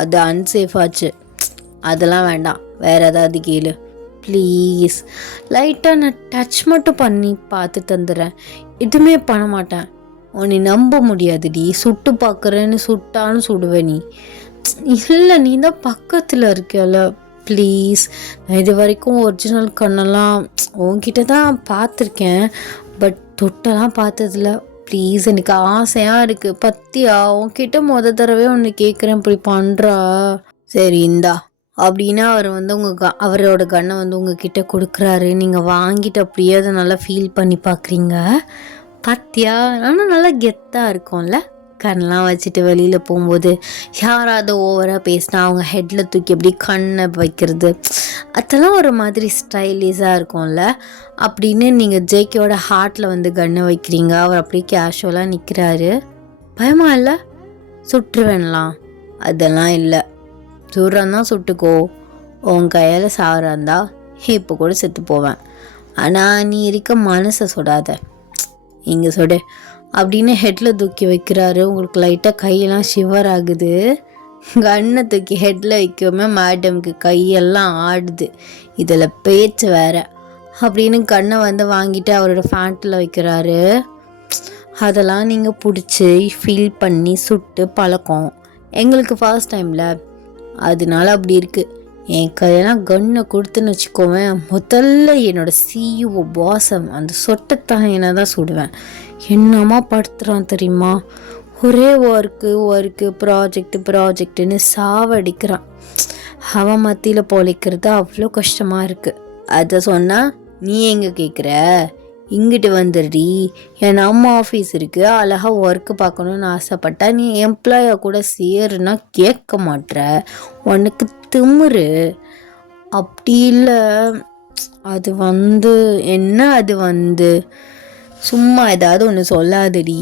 அது அன்சேஃப் ஆச்சு, அதெல்லாம் வேண்டாம். வேறு ஏதாவது கேளு ப்ளீஸ். லைட்டாக நான் டச் மட்டும் பண்ணி பார்த்து தந்துடுறேன், எதுவுமே பண்ண மாட்டேன். உன்னை நம்ப முடியாதுடி. சுட்டு பார்க்குறேன்னு சுட்டான்னு சுடுவேன் நீ. இல்லை, நீ தான் பக்கத்தில் இருக்கல. ப்ளீஸ். நான் இது வரைக்கும் ஒரிஜினல் கண்ணெல்லாம் உன்கிட்ட தான் பார்த்துருக்கேன், பட் தொட்டெல்லாம் பார்த்ததில்ல. ப்ளீஸ், எனக்கு ஆசையாக இருக்குது. பத்தியா உன்கிட்ட தடவை ஒன்று கேட்குறேன், இப்படி பண்ணுறா. சரி இந்தா அப்படின்னா அவர் அவரோட கண்ணை உங்ககிட்ட கொடுக்குறாரு. நீங்கள் வாங்கிட்டு அப்படியே அதை நல்லா ஃபீல் பண்ணி பார்க்குறீங்க. பத்தியா, ஆனால் நல்லா கெத்தாக இருக்கும்ல. கண்ணெலாம் வச்சுட்டு வெளியில் போகும்போது யாராவது ஓவராக பேசினா அவங்க ஹெட்டில் தூக்கி அப்படி கண்ணை வைக்கிறது, அதெல்லாம் ஒரு மாதிரி ஸ்டைலிஷாக இருக்கும்ல. அப்படின்னு நீங்கள் ஜேகேயோட ஹார்ட்டில் கண்ணை வைக்கிறீங்க. அவர் அப்படியே கேஷுவலாக நிற்கிறாரு. பயமா இல்லை? சுட்டுருவேன்லாம்? அதெல்லாம் இல்லை. சுடுறாந்தான் சுட்டுக்கோ. உன் கையால் சாகிறாந்தா இப்போ கூட செத்து போவேன். ஆனால் நீ இருக்க மனசை சுடாத, இங்கே சுடு அப்படின்னு ஹெட்டில் தூக்கி வைக்கிறாரு. உங்களுக்கு லைட்டாக கையெல்லாம் ஷிவர் ஆகுது. கண்ணை தூக்கி ஹெட்டில் வைக்கவே மேடம்க்கு கையெல்லாம் ஆடுது. இதில் பேச்சு வேற. அப்படின்னு கண்ணை வந்து வாங்கிட்டு அவரோட ஃபேண்ட்டில் வைக்கிறாரு. அதெல்லாம் நீங்கள் பிடிச்சி ஃபீல் பண்ணி சுட்டு பழக்கம், எங்களுக்கு ஃபர்ஸ்ட் டைமில், அதனால அப்படி இருக்குது. என் கையெல்லாம் கன்னை கொடுத்துன்னு வச்சுக்கோவேன், முதல்ல என்னோடய சிஇஓ பாசம் அந்த சொட்டைத்தான் என்ன தான் சுடுவேன். என்னம்மா படுத்துகிறான் தெரியுமா, ஒரே ஒர்க்கு ப்ராஜெக்ட்டுன்னு சாவடிக்கிறான். அவன் மத்தியில் பொழைக்கிறது அவ்வளோ கஷ்டமாக இருக்குது. அதை சொன்னால் நீ எங்கே கேட்குற, இங்கிட்டு வந்துடுறி, என் அம்மா ஆஃபீஸ் இருக்குது, அழகாக ஒர்க்கு பார்க்கணுன்னு ஆசைப்பட்டா நீ எம்ப்ளாயாக கூட சேருன்னா கேட்க மாட்ற, உனக்கு திமுரு. அப்படி இல்லை, அது என்ன, அது சும்மா ஏதாவது ஒன்று சொல்லாதடி.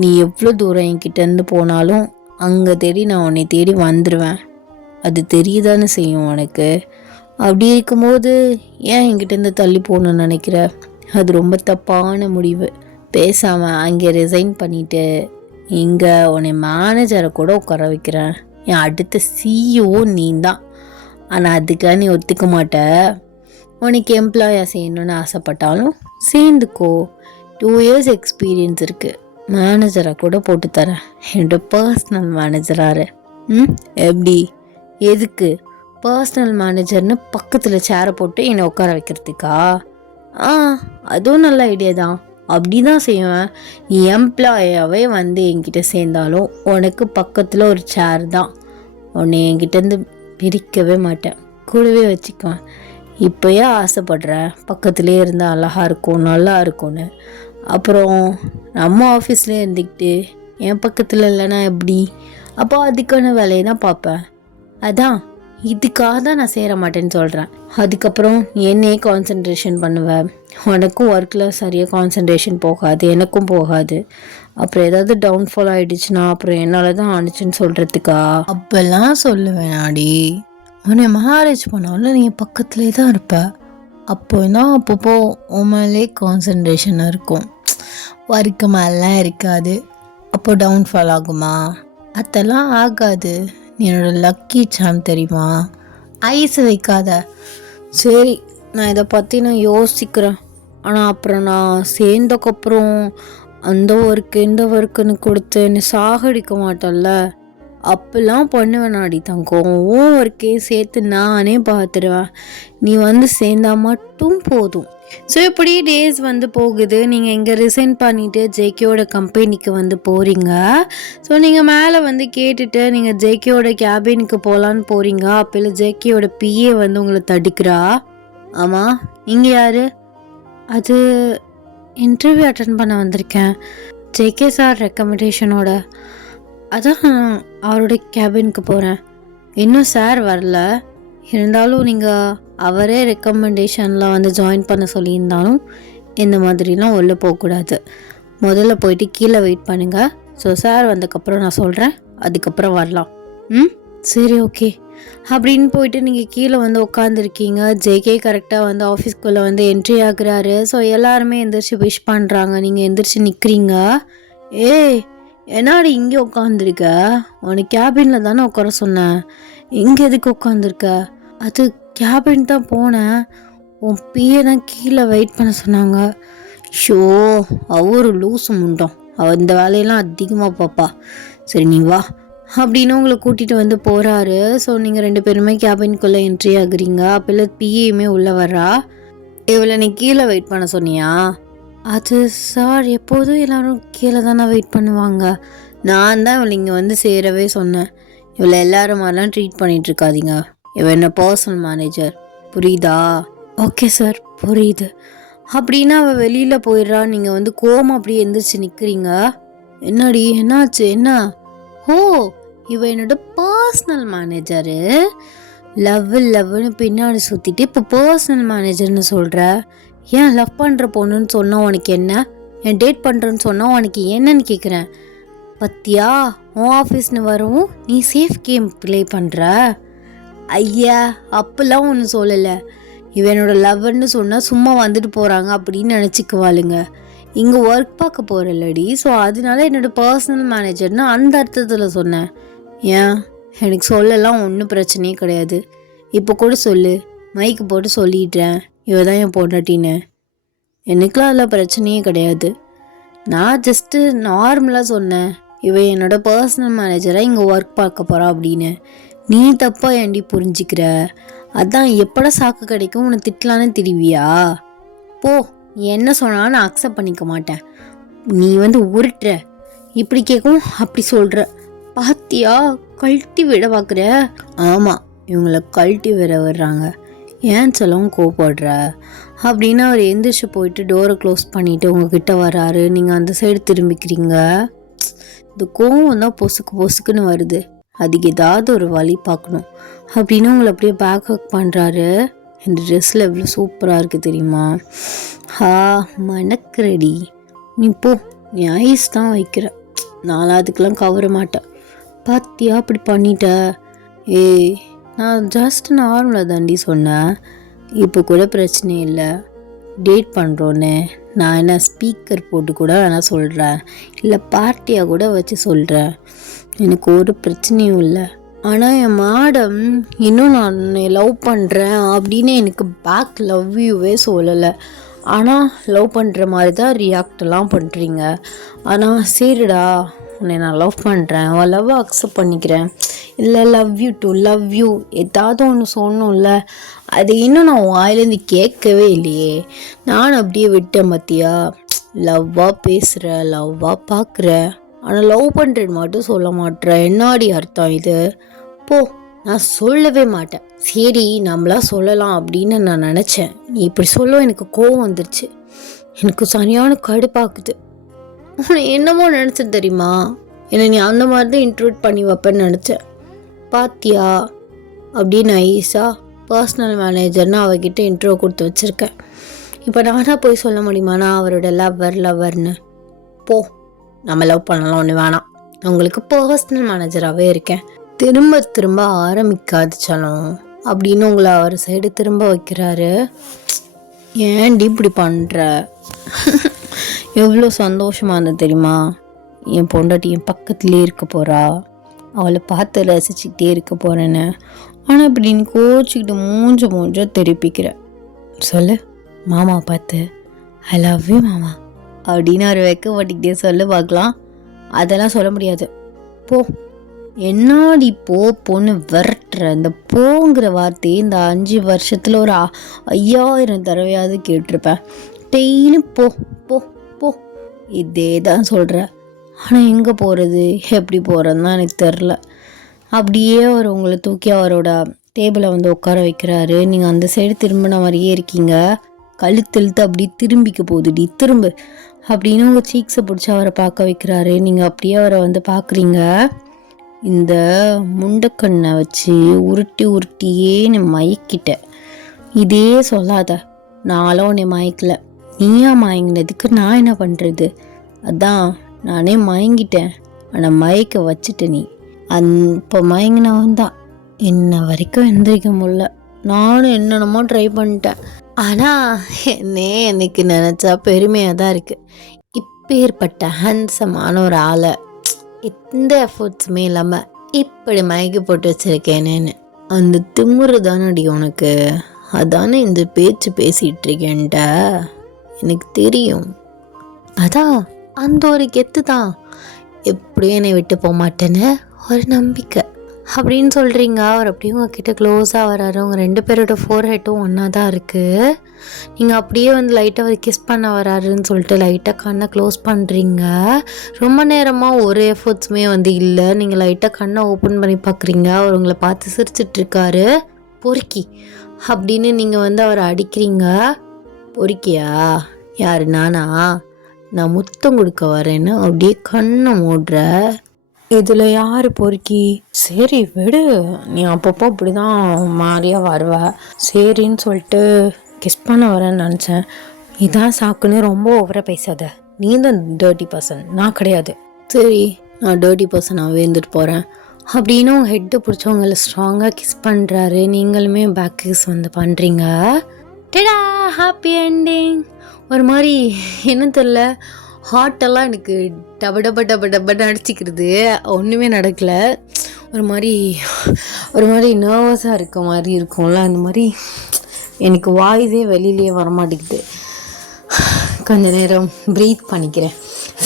நீ எவ்வளோ தூரம் என்கிட்டேருந்து போனாலும் அங்கே தேடி நான் உன்னை தேடி வந்துடுவேன், அது தெரியுதானே செய்யும் உனக்கு. அப்படி இருக்கும்போது ஏன் என்கிட்டேருந்து தள்ளி போகணுன்னு நினைக்கிற, அது ரொம்ப தப்பான முடிவு. பேசாமல் அங்கே ரிசைன் பண்ணிவிட்டு இங்கே உன்னை மேனேஜரை கூட உட்கார வைக்கிறேன். என் அடுத்த சிஇஓ நீ தான். ஆனால் அதுக்காக நீ ஒத்துக்க மாட்ட. உனக்கு எம்ப்ளாயாக செய்யணுன்னு ஆசைப்பட்டாலும் சேர்ந்துக்கோ, 2 years எக்ஸ்பீரியன்ஸ் இருக்குது, மேனேஜரை கூட போட்டு தரேன், என்னோட பர்சனல் மேனேஜராரு. எப்படி, எதுக்கு பர்சனல் மேனேஜர்னு பக்கத்தில் சேரை போட்டு என்னை உட்கார வைக்கிறதுக்கா? அதுவும் நல்ல ஐடியா தான், அப்படி தான் செய்வேன். நீ எம்ப்ளாயாகவே என்கிட்ட சேர்ந்தாலும் உனக்கு பக்கத்தில் ஒரு சேர் தான், உன்னை என்கிட்டேருந்து பிரிக்கவே மாட்டேன், கூடவே வச்சுக்குவேன். இப்போயே ஆசைப்படுறேன் பக்கத்துலேயே இருந்தால் அழகாக இருக்கும், நல்லா இருக்கும்னு. அப்புறம் நம்ம ஆஃபீஸ்லேயே இருந்துக்கிட்டு என் பக்கத்தில் இல்லைன்னா எப்படி? அப்போ அதுக்கான வேலையை தான் பார்ப்பேன். அதான் இதுக்காக தான் நான் சேர மாட்டேன்னு சொல்கிறேன். அதுக்கப்புறம் என்னையே கான்சன்ட்ரேஷன் பண்ணுவேன், உனக்கும் ஒர்க்கில் சரியாக கான்சன்ட்ரேஷன் போகாது, எனக்கும் போகாது. அப்புறம் ஏதாவது டவுன்ஃபால் ஆகிடுச்சுன்னா அப்புறம் என்னால் தான் ஆனிச்சுன்னு சொல்கிறதுக்கா? அப்போல்லாம் சொல்லுவேன் ஆடி, உன்னை மேரேஜ் பண்ணாலும் நீ பக்கத்துலேயே தான் இருப்ப, அப்பப்போ உன் மேலே கான்சன்ட்ரேஷன் இருக்கும், ஒர்க்கு மேலாம் இருக்காது. அப்போ டவுன்ஃபால் ஆகுமா? அதெல்லாம் ஆகாது, நீ என்னோட லக்கி சாம் தெரியுமா. ஐஸ் வைக்காத. சரி, நான் இதை பற்றி நான் யோசிக்கிறேன். ஆனால் அப்புறம் நான் சேர்ந்தக்கப்புறம் அந்த ஒர்க்கு இந்த ஒர்க்குன்னு கொடுத்து என்னை சாகடிக்க மாட்டேன்ல, அப்பெல்லாம் பண்ணுவேன் நாடி தங்கம். உன் ஒர்க்கே சேர்த்து நானே பார்த்துருவேன், நீ சேர்ந்தா மட்டும் போதும். ஸோ இப்படி டேஸ் போகுது. நீங்கள் இங்கே ரிசைன் பண்ணிவிட்டு ஜேகேயோட கம்பெனிக்கு போகிறீங்க. ஸோ நீங்கள் மேலே கேட்டுட்டு நீங்கள் ஜேகேயோட கேபினுக்கு போகலான்னு போகிறீங்க. அப்போ ஜேகேயோட பிஏ உங்களை தடுக்கிறா. ஆமாம், நீங்கள் யார்? அது இன்டர்வியூ அட்டன் பண்ண வந்திருக்கேன், ஜேகே சார் ரெக்கமெண்டேஷனோட, அதான் அவரோட கேபினுக்கு போகிறேன். இன்னும் சார் வரல, இருந்தாலும் நீங்கள் அவரே ரெக்கமெண்டேஷனில் ஜாயின் பண்ண சொல்லியிருந்தாலும் இந்த மாதிரிலாம் உள்ளே போகக்கூடாது. முதல்ல போயிட்டு கீழே வெயிட் பண்ணுங்கள். ஸோ சார் வந்ததுக்கப்புறம் நான் சொல்கிறேன், அதுக்கப்புறம் வரலாம். சரி, ஓகே. அப்படின்னு போயிட்டு நீங்கள் கீழே உட்காந்துருக்கீங்க. ஜேகே கரெக்டாக ஆஃபீஸ்க்குள்ளே என்ட்ரி ஆகுறாரு. ஸோ எல்லாருமே எந்திரிச்சு விஷ் பண்ணுறாங்க. நீங்கள் எந்திரிச்சு நிற்கிறீங்க. ஏய், என்னாடி இங்கே உட்காந்துருக்க? உனக்கு கேபினில் தானே உட்கார சொன்னேன், இங்கே எதுக்கு உட்காந்துருக்க? அது கேபின் தான் போனேன், உன் பிஏ தான் கீழே வெயிட் பண்ண சொன்னாங்க. ஷோ, அவரு லூசு முண்டோம், அவள் இந்த வேலையெல்லாம் அதிகமாக பாப்பா. சரி நீ வா அப்படின்னு உங்களை கூட்டிகிட்டு போகிறாரு. ஸோ நீங்கள் 2 பேருமே கேபின்குள்ளே என்ட்ரி ஆகுறீங்க. அப்போ பிஏயுமே உள்ளே வர்றா. இவளை நீ கீழே வெயிட் பண்ண சொன்னியா? அது சார், எப்போதும் எல்லோரும் கீழே தானே வெயிட் பண்ணுவாங்க, நான் தான் இவளை இங்கே சேரவே சொன்னேன். இவளை எல்லாரும் மாதிரிலாம் ட்ரீட் பண்ணிகிட்ருக்காதீங்க, இவன் என்ன பர்சனல் மேனேஜர், புரியுதா? ஓகே சார், புரியுது. அப்படின்னா அவள் வெளியில் போயிடுறா. நீங்கள் கோவமாக அப்படியே எந்திரிச்சு நிற்கிறீங்க. என்னடி, என்னாச்சு, என்ன? ஓ, இவ என்னோட பர்சனல் மேனேஜரு. லவ்னு பின்னாடி சுற்றிட்டு இப்போ பர்சனல் மேனேஜர்னு சொல்கிற. ஏன் லவ் பண்ணுற பொண்ணுன்னு சொன்னால் உனக்கு என்ன, என் டேட் பண்ணுறேன்னு சொன்னால் உனக்கு என்னன்னு கேட்குறேன். பத்தியா, உன் ஆஃபீஸ்னு வரவும் நீ சேஃப் கேம் ப்ளே பண்ணுற. ஐயா, அப்பெல்லாம் ஒன்று சொல்லலை. இவனோட லவ்வர்னு சொன்னால் சும்மா போகிறாங்க அப்படின்னு நினச்சிக்குவாளுங்க. இங்கே ஒர்க் பார்க்க போகிறல்லடி, ஸோ அதனால என்னோடய பர்சனல் மேனேஜர்னு அந்த அர்த்தத்தில் சொன்னேன். ஏன், எனக்கு சொல்லலாம் ஒன்றும் பிரச்சனையே கிடையாது. இப்போ கூட சொல்லு, மைக்கு போட்டு சொல்லிடுறேன். இவ தான் என் பொண்டாட்டின்னு. எனக்குலாம் அதில் பிரச்சனையே கிடையாது. நான் ஜஸ்ட்டு நார்மலாக சொன்னேன், இவ என்னோட பர்சனல் மேனேஜராக இங்கே ஒர்க் பார்க்க போகிறா அப்படின்னு. நீ தப்பாக ஏண்டி புரிஞ்சிக்கிற? அதான் எப்படா சாக்கு கிடைக்கும் உன்னை திட்டலான்னு தெரிவியா? போ, நீ என்ன சொன்னாலும் நான் அக்செப்ட் பண்ணிக்க மாட்டேன். நீ உருட்டுற, இப்படி கேட்கும் அப்படி சொல்கிற. பாத்தியா, கழட்டி விட பார்க்குற. ஆமாம், இவங்கள கழட்டி விடுறாங்க. ஏன் சொல்லும் கோவப்படுற அப்படின்னு அவர் எந்திரிச்சு போயிட்டு டோரை க்ளோஸ் பண்ணிவிட்டு உங்ககிட்ட வராரு. நீங்கள் அந்த சைடு திரும்பிக்கிறீங்க. இந்த கோவம் தான் பொசுக்குன்னு வருது. அதுக்கு ஏதாவது ஒரு வழி பார்க்கணும் அப்படின்னு உங்களை அப்படியே பேக் ஹக் பண்ணுறாரு. இந்த ட்ரெஸ்ஸில் எவ்வளோ சூப்பராக இருக்குது தெரியுமா? மணக்கிறடி. நீ போ, நீ ஐஸ் தான் வைக்கிற. நானும் அதுக்கெல்லாம் கவர மாட்டேன். பாத்தியா அப்படி பண்ணிட்ட? ஏய், நான் ஜஸ்ட் நார்மலாக தாண்டி சொன்னேன். இப்போ கூட பிரச்சனை இல்லை, டேட் பண்ணுறோன்னு. நான் என்ன ஸ்பீக்கர் போட்டு கூட வேணால் சொல்கிறேன், இல்லை பார்ட்டியாக கூட வச்சு சொல்கிறேன். எனக்கு ஒரு பிரச்சனையும் இல்லை. ஆனால் என் மேடம் இன்னும் நான் லவ் பண்ணுறேன் அப்படின்னு எனக்கு பேக் லவ் யூவே சொல்லலை. ஆனால் லவ் பண்ணுற மாதிரி தான் ரியாக்டெல்லாம் பண்ணுறீங்க. ஆனால் சரிடா, உன்னை நான் லவ் பண்ணுறேன், அவன் லவ்வை அக்செப்ட் பண்ணிக்கிறேன், இல்லை love you to love you ஏதாவது ஒன்று சொன்னோம்ல, அது இன்னும் நான் வாயிலேருந்து கேட்கவே இல்லையே. நான் அப்படியே விட்டேன். பார்த்தியா, லவ்வாக பேசுகிற, லவ்வாக பார்க்குற, ஆனால் லவ் பண்ணுறேன்னு மட்டும் சொல்ல மாட்டேற. என்னாடி அர்த்தம் இது? போ, நான் சொல்லவே மாட்டேன். சரி, நம்மளா சொல்லலாம் அப்படின்னு நான் நினச்சேன். நீ இப்படி சொல்ல எனக்கு கோவம் வந்துருச்சு. எனக்கு சரியான கடுப்பாக்குது. உன்னை என்னமோ நினச்சேன் தெரியுமா? என்னை நீ அந்த மாதிரி தான் இன்ட்ரூட் பண்ணி வைப்பேன்னு நினச்சேன். பாத்தியா, அப்படின்னு ஐஸா பர்சனல் மேனேஜர்னு அவகிட்ட இன்ட்ரோ கொடுத்து வச்சுருக்கேன். இப்போ நானாக போய் சொல்ல முடியுமா நான் அவரோட லவ்வர்னு? போ, நம்ம லவ் பண்ணலாம், ஒன்று வேணாம். உங்களுக்கு பர்சனல் மேனேஜராகவே இருக்கேன். திரும்ப திரும்ப ஆரம்பிக்காதுச்சாலும் அப்படின்னு உங்களை அவர் சைடு திரும்ப வைக்கிறாரு. ஏன்டி இப்படி பண்ணுற? எவ்வளோ சந்தோஷமாக இருந்தது தெரியுமா? என் பொண்டாட்டி என் பக்கத்துலேயே இருக்க போகிறா, அவளை பார்த்து ரசிச்சுக்கிட்டே இருக்க போகிறேன்னு. ஆனால் இப்படி நீ கோச்சிக்கிட்டு மூஞ்ச திருப்பிக்கிற. சொல்லு மாமா பார்த்து, ஐ லவ் யூ மாமா அப்படின்னு அவர் வைக்கப்பட்டுக்கிட்டே சொல்ல பார்க்கலாம். அதெல்லாம் சொல்ல முடியாது. போ, என்னாடி பொண்ணு விரட்டுற. இந்த போங்கிற வார்த்தையை இந்த 5 வருஷத்தில் ஒரு 5000 தடவையாவது கேட்டிருப்பேன். டெய்லி போ போ போ இதே தான் சொல்கிற. ஆனால் எங்கே போகிறது, எப்படி போகிறதுன்னு தான் எனக்கு தெரில. அப்படியே அவர் உங்களை தூக்கி அவரோட டேபிளை உட்கார வைக்கிறாரு. நீங்கள் அந்த சைடு திரும்பின மாதிரியே இருக்கீங்க. கழுத்தெழுத்து அப்படி திரும்பிக்க போகுதுடி, திரும்ப அப்படின்னு உங்கள் சீக்ஸை பிடிச்சி அவரை பார்க்க வைக்கிறாரு. நீங்கள் அப்படியே அவரை பார்க்குறீங்க. இந்த முண்டக்கண்ணை வச்சு உருட்டியே நீ மயக்கிட்ட. இதே சொல்லாத, நானும் உன்னை மயக்கலை, நீயா மயங்கினதுக்கு நான் என்ன பண்ணுறது? அதான் நானே மயங்கிட்டேன், ஆனால் மயக்க வச்சுட்ட நீ. இப்போ மயங்கினவன் தான் இன்ன வரைக்கும் எந்திரிக்க முடியல. நானும் என்னென்னமோ ட்ரை பண்ணிட்டேன். ஆனால் எனக்கு நினச்சா பெருமையாக தான் இருக்குது. இப்பேற்பட்ட ஹேண்ட்ஸமான ஒரு ஆளை எந்த எஃபர்ட்ஸுமே இல்லாமல் இப்படி மயக்கி போட்டு வச்சுருக்கேனேன்னு அந்த திமுரு தானடி உனக்கு. அதானே இந்த பேச்சு பேசிகிட்டு இருக்கேன்ட்ட எனக்கு தெரியும். அதான் அந்த ஒரு கெத்து தான். எப்படியும் என்னை விட்டு போக மாட்டேன்னு ஒரு நம்பிக்கை அப்படின்னு சொல்கிறீங்க. அவர் அப்படியே உங்ககிட்ட க்ளோஸாக வராரு. உங்கள் 2 பேரோட ஃபோர்ஹெட்டும் ஒன்றா தான் இருக்குது. நீங்கள் அப்படியே லைட்டாக அவர் கிஸ் பண்ண வராருன்னு சொல்லிட்டு லைட்டாக கண்ணை க்ளோஸ் பண்ணுறீங்க. ரொம்ப நேரமாக ஒரு எஃபர்ட்ஸுமே இல்லை. நீங்கள் லைட்டாக கண்ணை ஓப்பன் பண்ணி பார்க்குறீங்க. அவர் உங்களை பார்த்து சிரிச்சிட்ருக்காரு. பொறுக்கி அப்படின்னு நீங்கள் அவரை அடிக்கிறீங்க. பொறுக்கியா? யார், நானா? நான் முத்தம் கொடுக்க வரேன்னு அப்படியே கண்ணை மூடுற. இதில் யார் பொறுக்கி? சரி விடு, நீ அப்பப்போ அப்படி தான் மாறியா வருவ. சரின்னு சொல்லிட்டு கிஸ் பண்ண வரேன்னு நினச்சேன். இதான் சாக்குன்னு ரொம்ப ஓவராக பேசாத. நீ தான் டர்ட்டி பர்சன், நான் கிடையாது. சரி, நான் டர்ட்டி பர்சனாகவே இருந்துட்டு போகிறேன் அப்படின்னு உங்கள் ஹெட்டை பிடிச்சவங்களை ஸ்ட்ராங்காக கிஸ் பண்ணுறாரு. நீங்களுமே பேக் கிஸ் பண்ணுறீங்க. டடா, ஹாப்பி என்டிங். ஒரு மாதிரி என்ன தெரில, ஹார்ட்டெல்லாம் எனக்கு டபன்னு அடிச்சிக்கிறது. ஒன்றுமே நடக்கலை. ஒரு மாதிரி நர்வஸாக இருக்க மாதிரி இருக்கும்ல, அந்த மாதிரி எனக்கு வாய்ஸே வெளியிலேயே வரமாட்டேங்குது. கொஞ்ச நேரம் ப்ரீத் பண்ணிக்கிறேன்.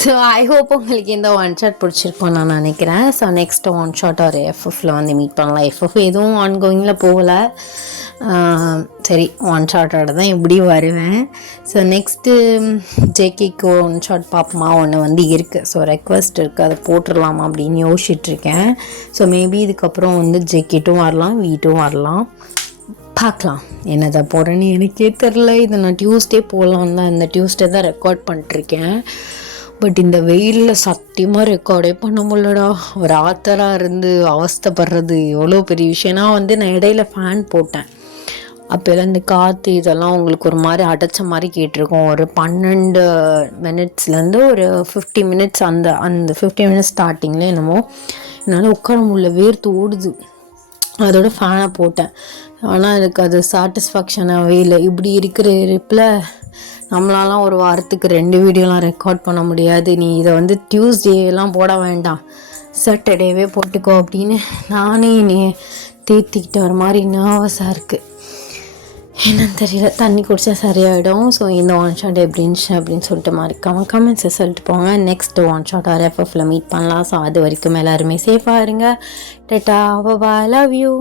ஸோ ஐ ஹோப் உங்களுக்கு இந்த ஒன் ஷாட் பிடிச்சிருக்கோன்னு நான் நினைக்கிறேன். ஸோ நெக்ஸ்ட் ஒன் ஷாட் ஒரு எஃப்எஃப்ல வந்து மீட் பண்ணலாம். எஃப்எஃப் எதுவும் ஆன்கோயிங்கில் போகல. சரி, ஒன் ஷாட்டோட தான் இப்படி வருவேன். ஸோ நெக்ஸ்ட்டு ஜேகேக்கு ஒன் ஷாட் பார்ப்போமா ஒன்று வந்து இருக்குது. ஸோ ரெக்வஸ்ட் இருக்குது, அதை போட்டுடலாமா அப்படின்னு யோசிச்சுட்ருக்கேன். ஸோ மேபி இதுக்கப்புறம் வந்து ஜேகேட்டும் வரலாம், வீட்டும் வரலாம், பார்க்கலாம். என்னதை போடுறேன்னு எனக்கே தெரில. இதை நான் டியூஸ்டே போடலாம் தான், இந்த டியூஸ்டே தான் ரெக்கார்ட் பண்ணிட்டுருக்கேன். பட் இந்த வெயிலில் சத்தியமாக ரெக்கார்டே பண்ண முடியலடா. ஒரு ஆத்தராக இருந்து அவஸ்தைப்படுறது எவ்வளோ பெரிய விஷயம்னா வந்து நான் இடையில ஃபேன் போட்டேன். அப்போல்லாம் இந்த காற்று இதெல்லாம் உங்களுக்கு ஒரு மாதிரி அடைச்ச மாதிரி கேட்டிருக்கோம். ஒரு 12 மினிட்ஸ்லேருந்து ஒரு 50 மினிட்ஸ் அந்த 50 மினிட்ஸ் ஸ்டார்டிங்கில் என்னமோ என்னால் உட்கார முடியல, வேர்த்து ஓடுது. அதோட ஃபேனை போட்டேன். ஆனால் எனக்கு அது சாட்டிஸ்ஃபேக்ஷனாகவே இல்லை. இப்படி இருக்கிற இருப்பில் நம்மளாலாம் ஒரு வாரத்துக்கு 2 வீடியோலாம் ரெக்கார்ட் பண்ண முடியாது. நீ இதை வந்து டியூஸ்டேலாம் போட வேண்டாம், சாட்டர்டேவே போட்டுக்கோ அப்படின்னு நானே நீ தேர்த்திக்கிட்ட ஒரு மாதிரி நர்வஸாக இருக்குது. என்னன்னு தெரியல, தண்ணி குடித்தா சரியாயிடும். ஸோ இந்த ஒன் ஷாட் எப்படி இருந்துச்சு அப்படின்னு சொல்லிட்டு மறக்காம கமெண்ட்ஸை சொல்லிட்டு போங்க. நெக்ஸ்ட் ஒன் ஷாட் RFFல மீட் பண்ணலாம். ஸோ அது வரைக்கும் எல்லாருமே சேஃபாக இருங்க. டாடா, பாய், லவ் யூ.